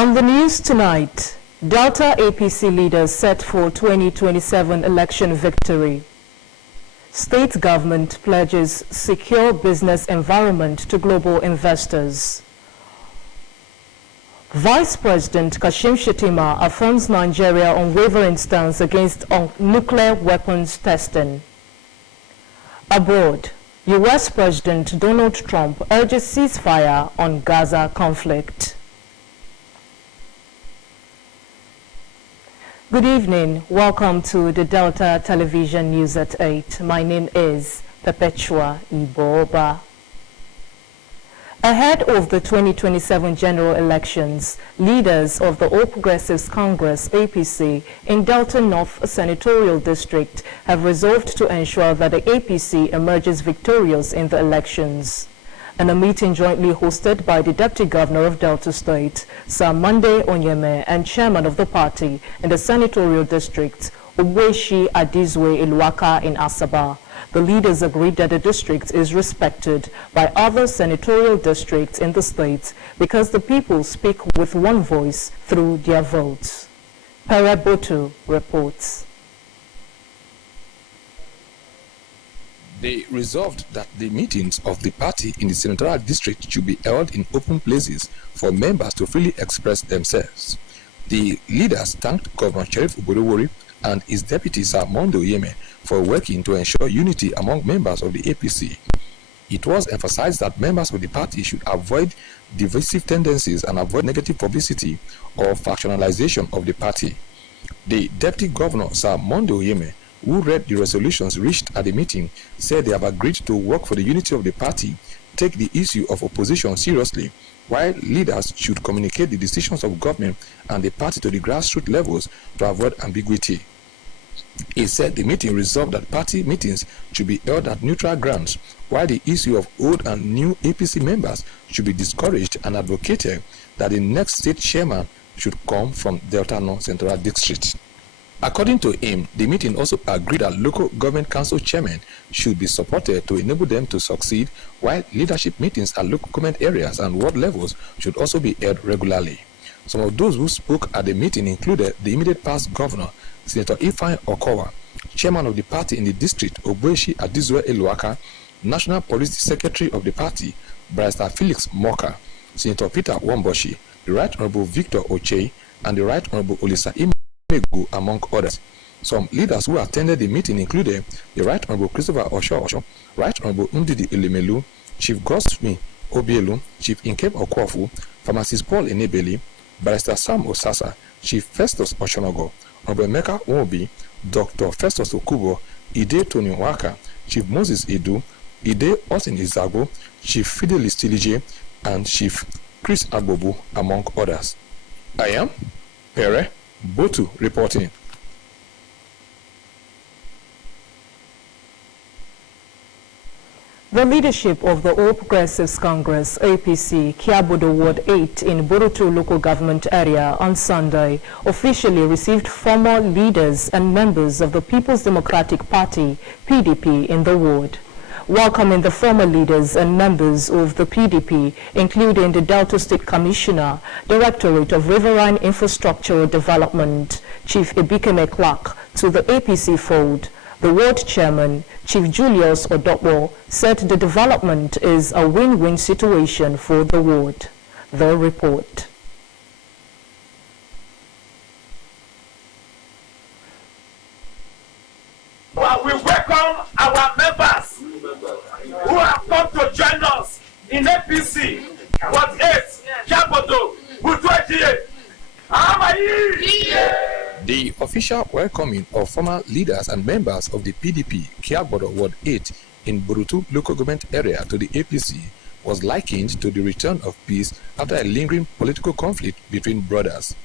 On the news tonight, Delta APC leaders set for 2027 election victory. State government pledges secure business environment to global investors. Vice President Kashim Shettima affirms Nigeria unwavering stance against nuclear weapons testing. Abroad, U.S. President Donald Trump urges ceasefire on Gaza conflict. Good evening. Welcome to the Delta Television News at 8. My name is Perpetua Iboba. Ahead of the 2027 general elections, leaders of the All Progressives Congress, APC, in Delta North Senatorial District have resolved to ensure that the APC emerges victorious in the elections. In a meeting jointly hosted by the Deputy Governor of Delta State, Sir Monday Onyeme, and Chairman of the party in the Senatorial District, Obueshi-Adizwe Iluaka in Asaba, the leaders agreed that the district is respected by other senatorial districts in the state because the people speak with one voice through their votes. Pere Botu reports. They resolved that the meetings of the party in the senatorial district should be held in open places for members to freely express themselves. The leaders thanked Governor Sheriff Oborowori and his deputy Sir Monday Onyeme for working to ensure unity among members of the APC. It was emphasized that members of the party should avoid divisive tendencies and avoid negative publicity or factionalization of the party. The Deputy Governor Sir Monday Onyeme, who read the resolutions reached at the meeting, said they have agreed to work for the unity of the party, take the issue of opposition seriously, while leaders should communicate the decisions of government and the party to the grassroots levels to avoid ambiguity. He said the meeting resolved that party meetings should be held at neutral grounds, while the issue of old and new APC members should be discouraged, and advocated that the next state chairman should come from Delta North Central District. According to him, the meeting also agreed that local government council chairmen should be supported to enable them to succeed, while leadership meetings at local government areas and ward levels should also be held regularly. Some of those who spoke at the meeting included the immediate past governor, Senator Ifeanyi Okowa, chairman of the party in the district, Obueshi-Adizwe Iluaka, National Policy Secretary of the party, Barrister Felix Moka, Senator Peter Womboshi, the Right Honorable Victor Ochei, and the Right Honorable Olisa Imegu, among others. Some leaders who attended the meeting included the Right Honorable Christopher Osho, Right Honorable Ndidi Elemelu, Chief Gosmi Obielu, Chief Inkem Okwafu, Pharmacist Paul Enebeli, Barrister Sam Osasa, Chief Festus Oshonogo, Honorable Emeka Nwobi, Dr. Festus Okubo, Ide Tony Waka, Chief Moses Edu, Ide Osin Izago, Chief Fidelis Tilije, and Chief Chris Agbobu, among others. I am Pere Botu reporting. The leadership of the All Progressives Congress, APC, Kiabodo Ward 8 in Borutu local government area on Sunday officially received former leaders and members of the People's Democratic Party, PDP, in the ward. Welcoming the former leaders and members of the PDP, including the Delta State Commissioner, Directorate of Riverine Infrastructural Development, Chief Ebikeme Clark, to the APC fold, the ward chairman, Chief Julius Odopo, said the development is a win-win situation for the ward. The report. Well, we welcome our members who have come to join us in APC. What is Kiabodo Ward 8? The official welcoming of former leaders and members of the PDP Kiabodo Ward 8 in Borutu local government area to the APC was likened to the return of peace after a lingering political conflict between brothers.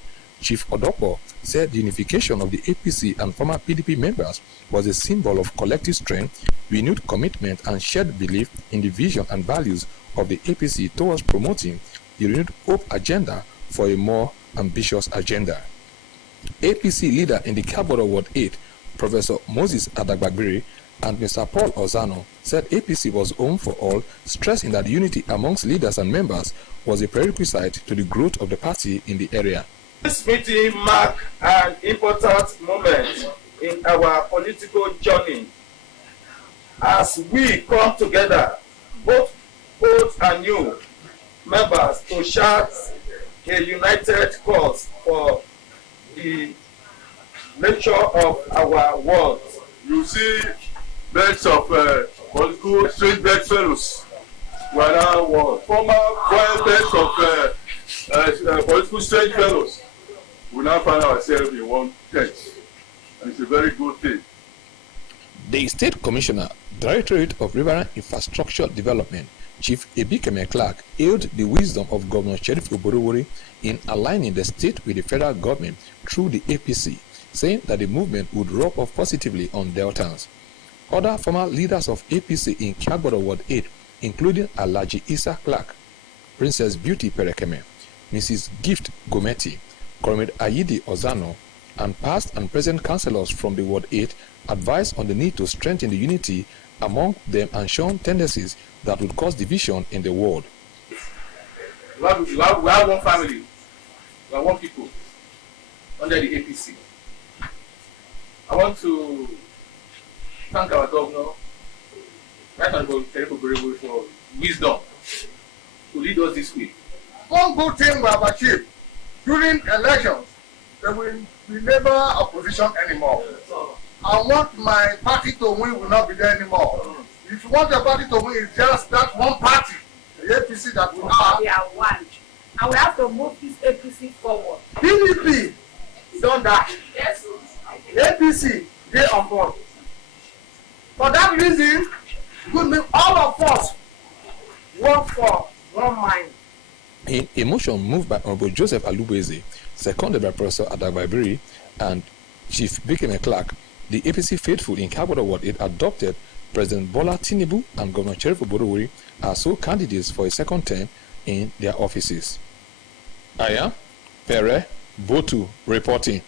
Chief Odopo said the unification of the APC and former PDP members was a symbol of collective strength, renewed commitment, and shared belief in the vision and values of the APC towards promoting the renewed hope agenda for a more ambitious agenda. APC leader in the Kiabodo Ward 8, Professor Moses Adagbagbiri, and Mr. Paul Ozano said APC was home for all, stressing that unity amongst leaders and members was a prerequisite to the growth of the party in the area. This meeting marks an important moment in our political journey as we come together, both old and new members, to chart a united cause for the nature of our world. You see beds of political strange bed fellows who are now former beds of political strange fellows. We now find ourselves in one tent, and it's a very good thing. The State Commissioner, Directorate of Riverine Infrastructure Development, Chief 8Pm Clark, hailed the wisdom of Governor Sheriff Oborowori in aligning the state with the federal government through the APC, saying that the movement would rub off positively on Deltans. Other former leaders of APC in Kiagbodo Ward 8, including Alhaji Isa Clark, Princess Beauty Perekeme, Mrs. Gift Gometi, Comrade Ayidi Ozano, and past and present councillors from the Ward 8 advised on the need to strengthen the unity among them and shun tendencies that would cause division in the ward. We have one family, we have one people under the APC. I want to thank our governor, Right Honorable Sheriff for wisdom to lead us this week. One good thing we have achieved during elections, that we never opposition anymore. I want my party to win will not be there anymore. If you want your party to win, it's just that one party, the APC that we have. We are one. And we have to move this APC forward. PDP done that. Yes. APC, they on board. For that reason, good mean all of us work for one mind. In a motion moved by Honorable Joseph Alubeze, seconded by Professor Adagbabiri and Chief 8Pm Clark, the APC faithful in Kiagbodo Ward 8 adopted President Bola Tinubu and Governor Sheriff Oborowori as sole candidates for a second term in their offices. Aya Pere Botu reporting.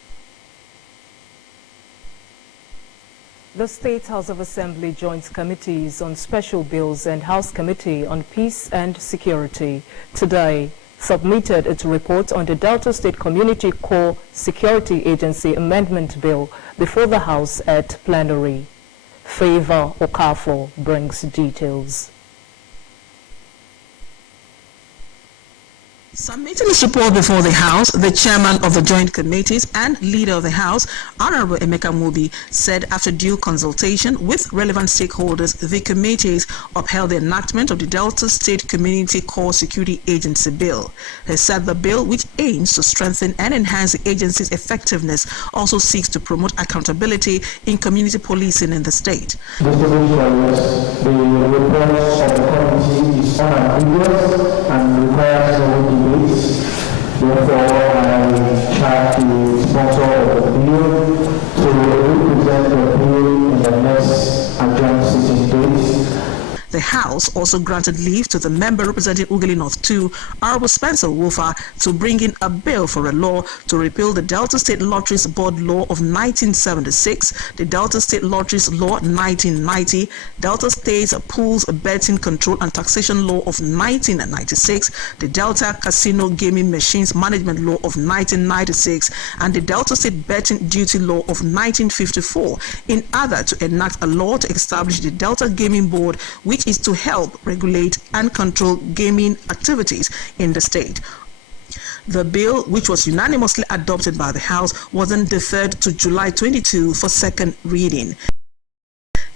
The State House of Assembly joins committees on special bills and House Committee on Peace and Security today submitted its report on the Delta State Community Corps Security Agency Amendment Bill before the House at plenary. Favor Okafor brings details. Submitting his report before the House, the chairman of the joint committees and leader of the House, Honorable Emeka Mubi, said after due consultation with relevant stakeholders, the committees upheld the enactment of the Delta State Community Corps Security Agency Bill. He said the bill, which aims to strengthen and enhance the agency's effectiveness, also seeks to promote accountability in community policing in the state. The report of the committee is unambiguous and requires no debate. Therefore, I try to sponsor the bill to represent the bill in the next adjourned sitting date. The House also granted leave to the member representing Ughelli North 2, Honorable Spencer Wolfer, to bring in a bill for a law to repeal the Delta State Lotteries Board Law of 1976, the Delta State Lotteries Law 1990, Delta State's Pools Betting Control and Taxation Law of 1996, the Delta Casino Gaming Machines Management Law of 1996, and the Delta State Betting Duty Law of 1954, in order to enact a law to establish the Delta Gaming Board, which is to help regulate and control gaming activities in the state. The bill, which was unanimously adopted by the House, was then deferred to July 22 for second reading.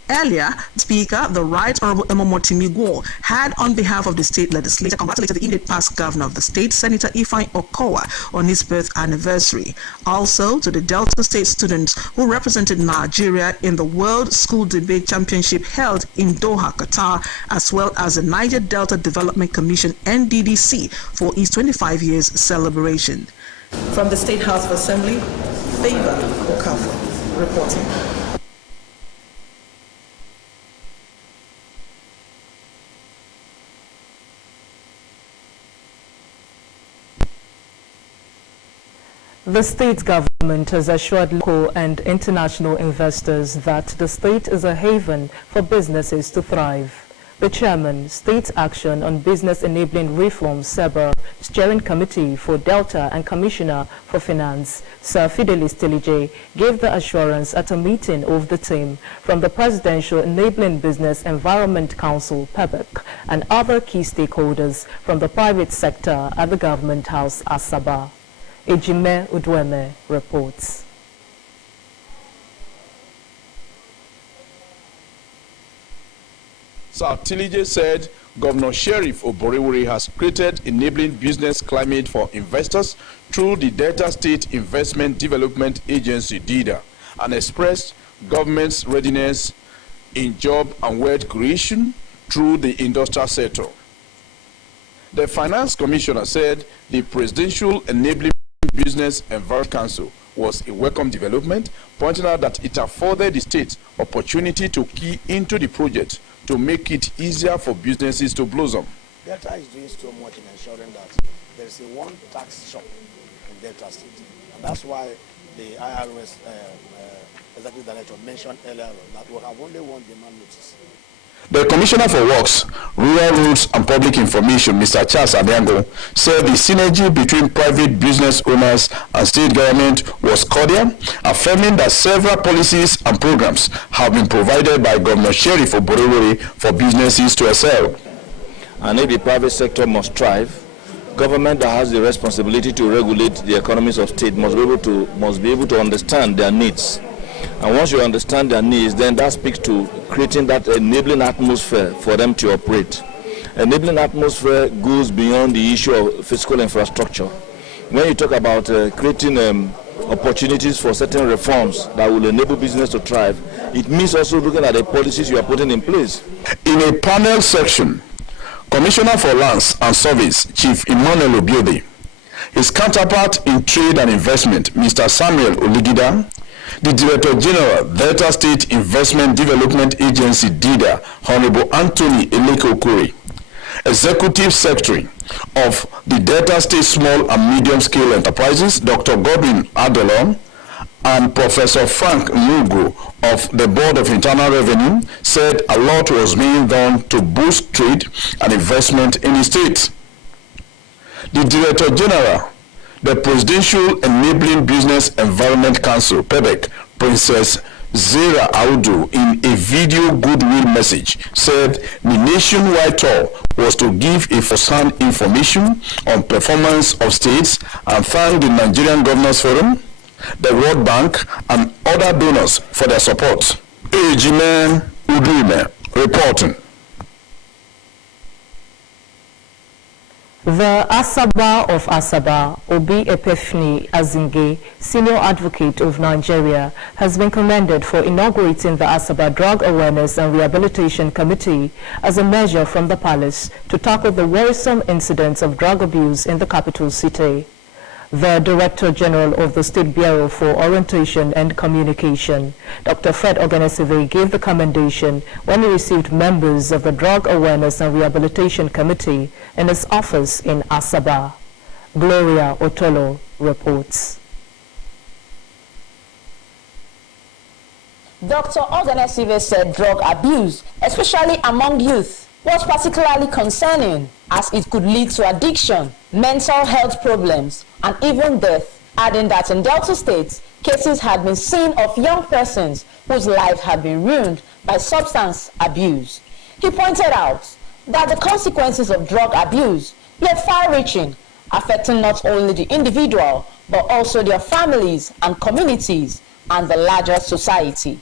Earlier, Speaker, the Right Honorable Emomotimi had, on behalf of the state legislature, congratulated the immediate past governor of the state, Senator Ifeanyi Okowa, on his birth anniversary. Also, to the Delta State students who represented Nigeria in the World School Debate Championship held in Doha, Qatar, as well as the Niger Delta Development Commission, NDDC, for its 25 years celebration. From the State House of Assembly, Favor Okafor reporting. The state government has assured local and international investors that the state is a haven for businesses to thrive. The chairman, State Action on Business Enabling Reform SEBA Steering Committee for Delta and Commissioner for Finance, Sir Fidelis Tilije, gave the assurance at a meeting of the team from the Presidential Enabling Business Environment Council, PEBEC, and other key stakeholders from the private sector at the Government House, Asaba. Ejime Udweme reports. Sir Tilije said Governor Sheriff Oborewuri has created enabling business climate for investors through the Delta State Investment Development Agency, DIDA, and expressed government's readiness in job and wealth creation through the industrial sector. The Finance Commissioner said the Presidential Enabling Business Environment Council was a welcome development, pointing out that it afforded the state opportunity to key into the project to make it easier for businesses to blossom. Delta is doing so much in ensuring that there is a one tax shop in Delta State. And that's why the IRS Executive Director mentioned earlier that we have only one demand notice. The Commissioner for Works, Rural Roads and Public Information, Mr. Charles Abiango, said the synergy between private business owners and state government was cordial, affirming that several policies and programs have been provided by Governor Sheriff Oborewuri for businesses to excel. And if the private sector must thrive, government that has the responsibility to regulate the economies of state must be able to understand their needs. And once you understand their needs, then that speaks to creating that enabling atmosphere for them to operate. Enabling atmosphere goes beyond the issue of physical infrastructure. When you talk about creating opportunities for certain reforms that will enable business to thrive, it means also looking at the policies you are putting in place. In a panel section, Commissioner for Lands and Service, Chief Emmanuel Obiode, his counterpart in Trade and Investment, Mr. Samuel Oligida, the Director General, Delta State Investment Development Agency, DIDA, Honorable Anthony Eleke Okuri, Executive Secretary of the Delta State Small and Medium Scale Enterprises, Dr. Godwin Adelon, and Professor Frank Nugo of the Board of Internal Revenue said a lot was being done to boost trade and investment in the state. The Director General, the Presidential Enabling Business Environment Council, PEBEC, Princess Zera Audu, in a video goodwill message, said the nationwide tour was to give a first-hand information on performance of states and thank the Nigerian Governors Forum, the World Bank, and other donors for their support. Ejime Udweme reporting. The Asaba of Asaba, Obi Epiphany Azinge, Senior Advocate of Nigeria, has been commended for inaugurating the Asaba Drug Awareness and Rehabilitation Committee as a measure from the palace to tackle the worrisome incidents of drug abuse in the capital city. The Director General of the State Bureau for Orientation and Communication, Dr. Fred Ogenesive, gave the commendation when he received members of the Drug Awareness and Rehabilitation Committee in his office in Asaba. Gloria Otolo reports. Dr. Ogenesive said drug abuse, especially among youth, was particularly concerning as it could lead to addiction, mental health problems, and even death, adding that in Delta State, cases had been seen of young persons whose life had been ruined by substance abuse. He pointed out that the consequences of drug abuse were far-reaching, affecting not only the individual, but also their families and communities and the larger society.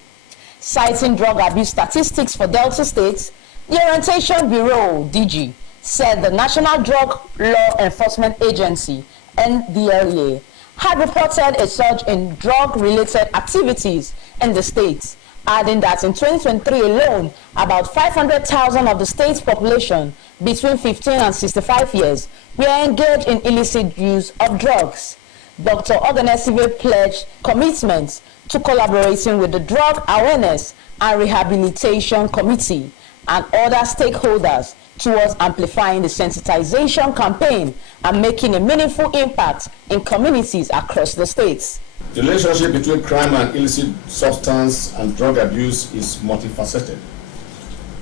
Citing drug abuse statistics for Delta State, the Orientation Bureau, DG, said the National Drug Law Enforcement Agency, NDLEA, had reported a surge in drug-related activities in the state, adding that in 2023 alone, about 500,000 of the state's population between 15 and 65 years were engaged in illicit use of drugs. Dr. Ogenesive pledged commitment to collaborating with the Drug Awareness and Rehabilitation Committee and other stakeholders towards amplifying the sensitization campaign and making a meaningful impact in communities across the states. The relationship between crime and illicit substance and drug abuse is multifaceted.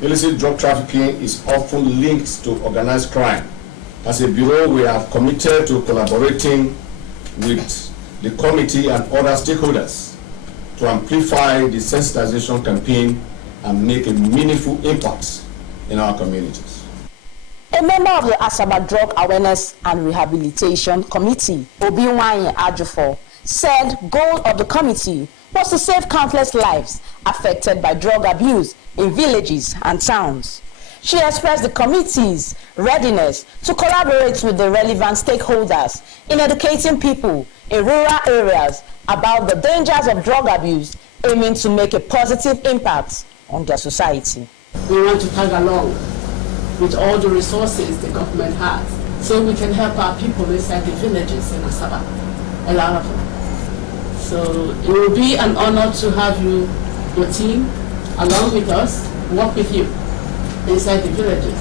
Illicit drug trafficking is often linked to organized crime. As a bureau, we are committed to collaborating with the committee and other stakeholders to amplify the sensitization campaign and make a meaningful impact in our communities. A member of the Asaba Drug Awareness and Rehabilitation Committee, Obiwanyi Ajufo, said goal of the committee was to save countless lives affected by drug abuse in villages and towns. She expressed the committee's readiness to collaborate with the relevant stakeholders in educating people in rural areas about the dangers of drug abuse, aiming to make a positive impact on their society. We want to tag along with all the resources the government has so we can help our people inside the villages in Asaba, a lot of them. So it will be an honor to have you, your team, along with us, work with you inside the villages.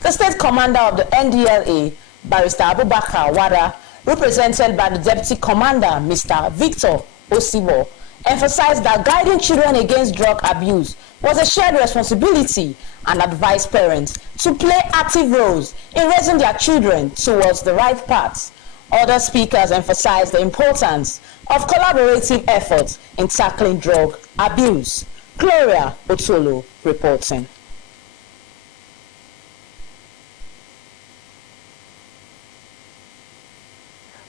The state commander of the NDLA, Barrister Abubakar Wada, represented by the deputy commander, Mr. Victor Osibo, emphasized that guiding children against drug abuse was a shared responsibility and advised parents to play active roles in raising their children towards the right path. Other speakers emphasized the importance of collaborative efforts in tackling drug abuse. Gloria Otolo reporting.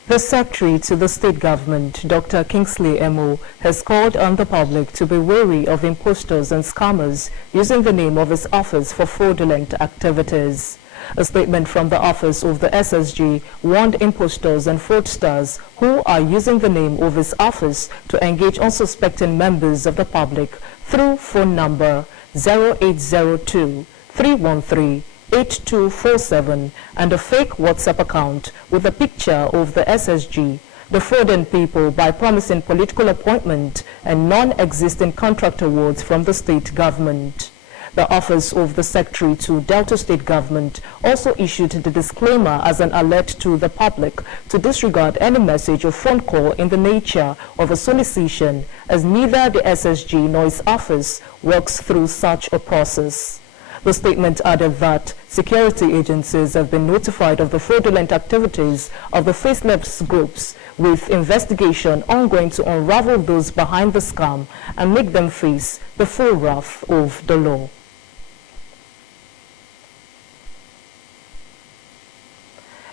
The Secretary to the State Government, Dr. Kingsley Emo, has called on the public to be wary of impostors and scammers using the name of his office for fraudulent activities. A statement from the office of the SSG warned impostors and fraudsters who are using the name of his office to engage unsuspecting members of the public through phone number 0802-313-8247 and a fake WhatsApp account with a picture of the SSG, defrauding people by promising political appointment and non-existing contract awards from the state government. The Office of the Secretary to Delta State Government also issued the disclaimer as an alert to the public to disregard any message or phone call in the nature of a solicitation, as neither the SSG nor its office works through such a process. The statement added that security agencies have been notified of the fraudulent activities of the faceless groups, with investigation ongoing to unravel those behind the scam and make them face the full wrath of the law.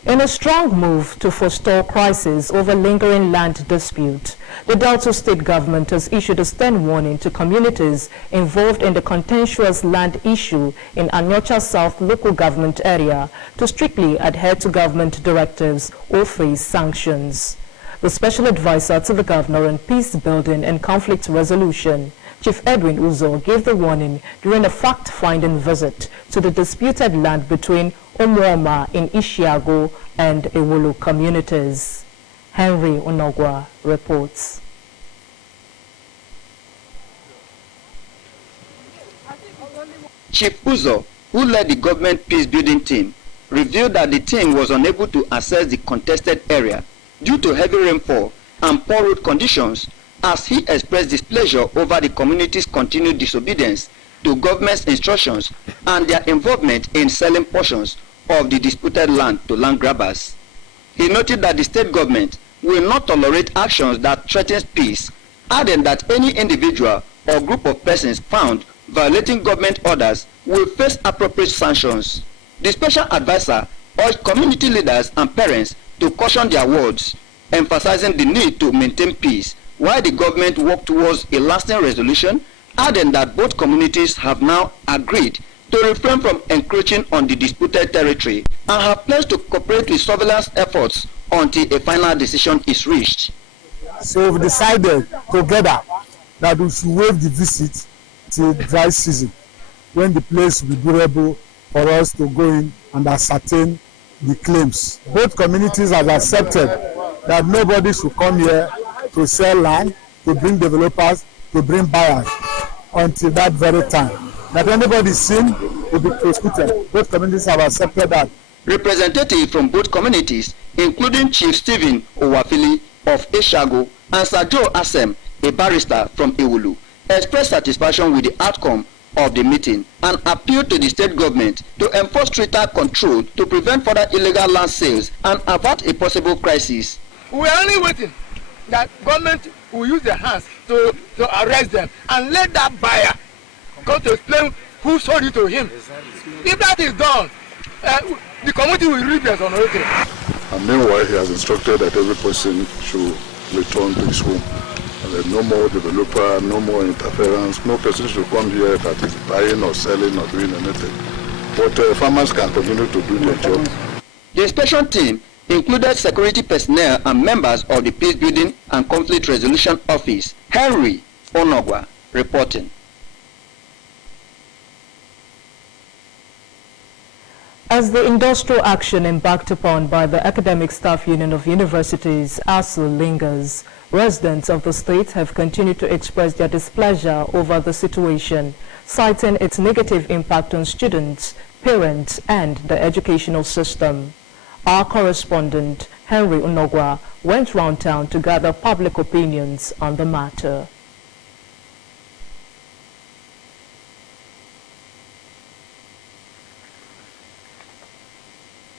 In a strong move to forestall crisis over lingering land dispute, the Delta State Government has issued a stern warning to communities involved in the contentious land issue in Anyocha South local government area to strictly adhere to government directives or face sanctions. The Special Advisor to the Governor on Peace Building and Conflict Resolution, Chief Edwin Uzo, gave the warning during a fact-finding visit to the disputed land between Omuoma in Ishiago and Ewolo communities. Henry Onogwa reports. Chief Uzo, who led the government peace-building team, revealed that the team was unable to access the contested area due to heavy rainfall and poor road conditions, as he expressed displeasure over the community's continued disobedience to government's instructions and their involvement in selling portions of the disputed land to land grabbers. He noted that the state government will not tolerate actions that threaten peace, adding that any individual or group of persons found violating government orders will face appropriate sanctions. The special advisor urged community leaders and parents to caution their words, emphasizing the need to maintain peace while the government works towards a lasting resolution, adding that both communities have now agreed to refrain from encroaching on the disputed territory and have pledged to cooperate with surveillance efforts until a final decision is reached. So we decided together that we should waive the visit till dry season, when the place will be durable for us to go in and ascertain the claims. Both communities have accepted that nobody should come here to sell land, to bring developers, to bring buyers until that very time. That anybody seen will be prosecuted. Both communities have accepted that. Representatives from both communities, including Chief Stephen Owafili of Eshago and Sir Joe Asem, a barrister from Iwulu, expressed satisfaction with the outcome of the meeting and appealed to the state government to enforce stricter control to prevent further illegal land sales and avert a possible crisis. We are only waiting that government will use their hands to arrest them and let that buyer come to explain who sold it to him. If that is done, the community will reap their honorability. And meanwhile, he has instructed that every person should return to his home. And no more developer, no more interference, no person should come here that is buying or selling or doing anything. But farmers can continue to do their job. The inspection team included security personnel and members of the Peace Building and Conflict Resolution Office. Henry Onogwa reporting. As the industrial action embarked upon by the Academic Staff Union of Universities, ASU, lingers, residents of the state have continued to express their displeasure over the situation, citing its negative impact on students, parents, and the educational system. Our correspondent, Henry Onogwa, went round town to gather public opinions on the matter.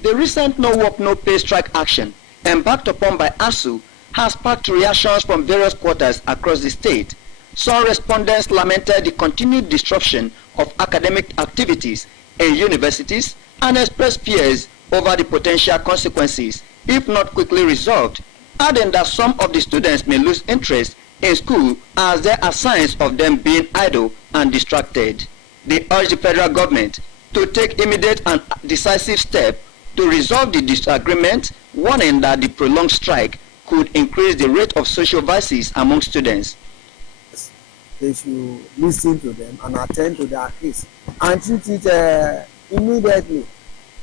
The recent no work, no pay strike action embarked upon by ASU has sparked reactions from various quarters across the state. Some respondents lamented the continued disruption of academic activities in universities and expressed fears over the potential consequences if not quickly resolved, adding that some of the students may lose interest in school as there are signs of them being idle and distracted. They urged the federal government to take immediate and decisive steps to resolve the disagreement, warning that the prolonged strike could increase the rate of social vices among students. They should listen to them and attend to their case and treat it immediately,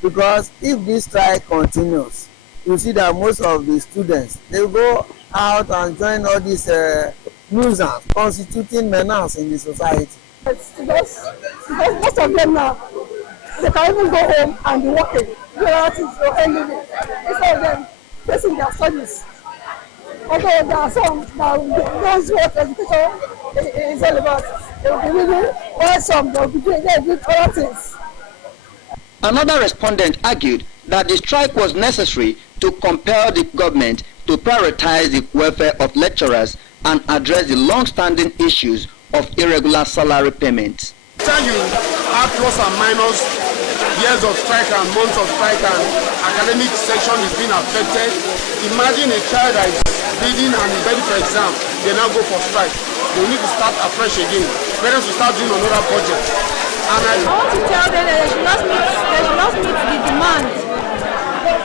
because if this strike continues, you see that most of the students, they will go out and join all these nuisance constituting menace in the society. Because most of them now, they can even go home and be working, do relatives or living, instead of them facing their studies. Although there are some that knows what education is all about, they will be reading, while some they will be doing other things. Another respondent argued that the strike was necessary to compel the government to prioritize the welfare of lecturers and address the long-standing issues of irregular salary payments. Tell you how plus and minus years of strike and months of strike and academic section is being affected. Imagine a child that is reading and ready for exam, they now go for strike. They need to start afresh again. Parents will start doing another budget. And I want to tell them that they should not meet the demand.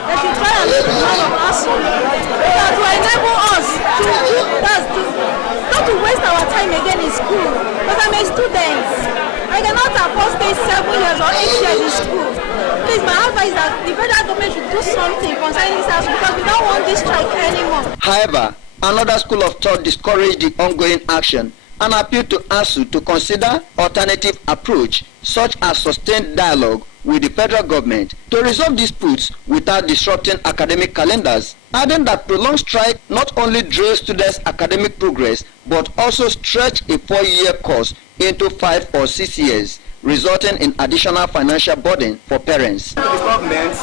They should try and meet the demand of us to enable us to do that, not to waste our time again in school. Because I'm a student. I cannot afford to stay 7 years or 8 years in school. Please, my advice is that the federal government should do something concerning this house, because we don't want this strike anymore. However, another school of thought discouraged the ongoing action and appealed to ASU to consider alternative approach such as sustained dialogue with the federal government to resolve disputes without disrupting academic calendars, adding that prolonged strike not only derails students' academic progress but also stretch a 4-year course into 5 or 6 years, resulting in additional financial burden for parents. The government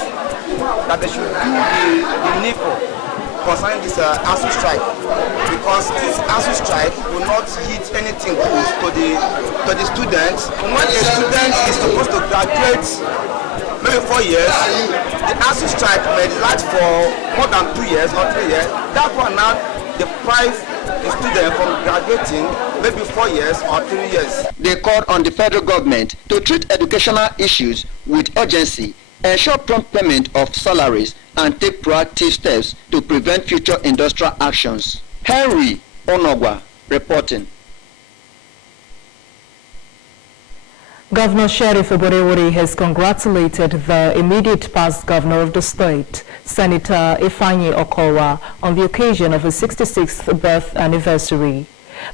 that they should do the needful concerning this ASU strike, because this ASU strike will not yield anything good to the students. When a student is supposed to graduate maybe 4 years, the ASU strike may last for more than 2 years or 3 years. That one now deprives the student from graduating maybe 4 years or 3 years. They called on the federal government to treat educational issues with urgency, ensure prompt payment of salaries, and take proactive steps to prevent future industrial actions. Henry Onogwa reporting. Governor Sheriff Oborewori has congratulated the immediate past governor of the state, Senator Ifeanyi Okowa, on the occasion of his 66th birth anniversary.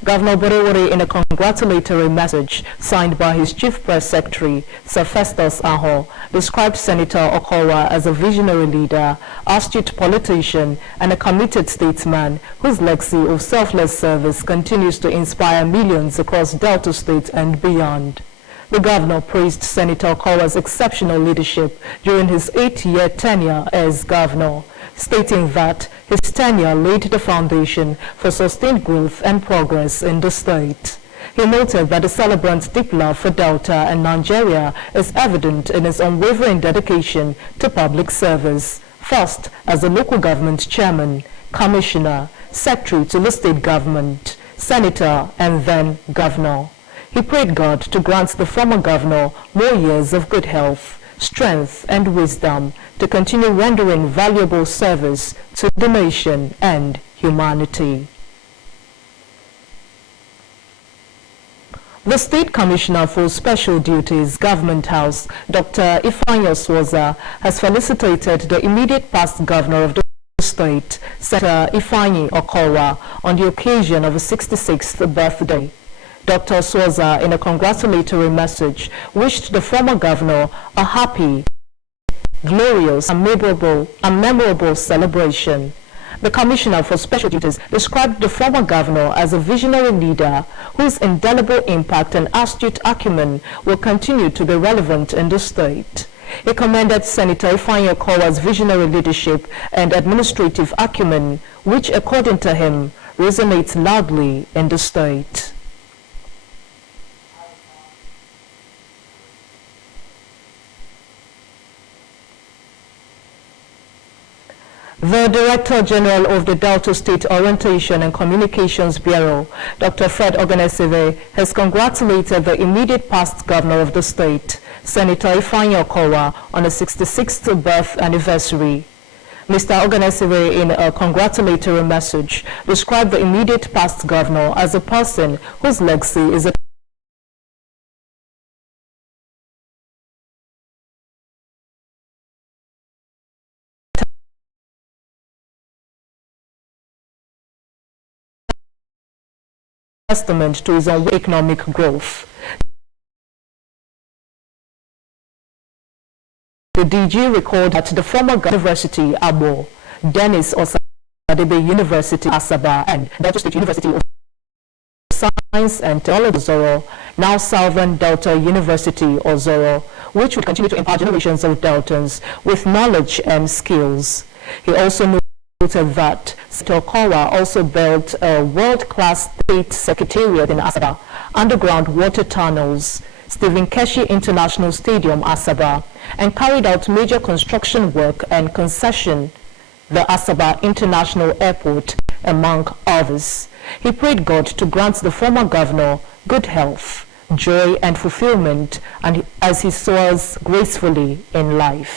Governor Borewore, in a congratulatory message signed by his chief press secretary, Sir Festus Aho, described Senator Okowa as a visionary leader, astute politician, and a committed statesman whose legacy of selfless service continues to inspire millions across Delta State and beyond. The governor praised Senator Okowa's exceptional leadership during his 8-year tenure as governor, stating that his tenure laid the foundation for sustained growth and progress in the state. He noted that the celebrant's deep love for Delta and Nigeria is evident in his unwavering dedication to public service, first as the local government chairman, commissioner, secretary to the state government, senator, and then governor. He prayed God to grant the former governor more years of good health, strength, and wisdom to continue rendering valuable service to the nation and humanity. The State Commissioner for Special Duties, Government House, Dr. Ifeanyi Swaza, has felicitated the immediate past governor of the state, Senator Ifeanyi Okowa, on the occasion of his 66th birthday. Dr. Swaza, in a congratulatory message, wished the former governor a happy, glorious, and memorable celebration. The Commissioner for Special Duties described the former governor as a visionary leader whose indelible impact and astute acumen will continue to be relevant in the state. He commended Senator Ifeanyi Okowa's visionary leadership and administrative acumen, which, according to him, resonates loudly in the state. The Director General of the Delta State Orientation and Communications Bureau, Dr. Fred Ogonesive, has congratulated the immediate past governor of the state, Senator Ifeanyi Okowa, on his 66th birth anniversary. Mr. Ogonesive, in a congratulatory message, described the immediate past governor as a person whose legacy is a testament to his own economic growth. The DG recalled that the former University Abo, Dennis Osadebe University Asaba, and Delta State University of Science and Technology Ozoro, now Southern Delta University Ozoro, which would continue to empower generations of Deltans with knowledge and skills. He also noted that Senator Okowa also built a world-class state secretariat in Asaba, underground water tunnels, Stephen Keshi International Stadium, Asaba, and carried out major construction work and concession, the Asaba International Airport, among others. He prayed God to grant the former governor good health, joy, and fulfillment, and as he soars gracefully in life.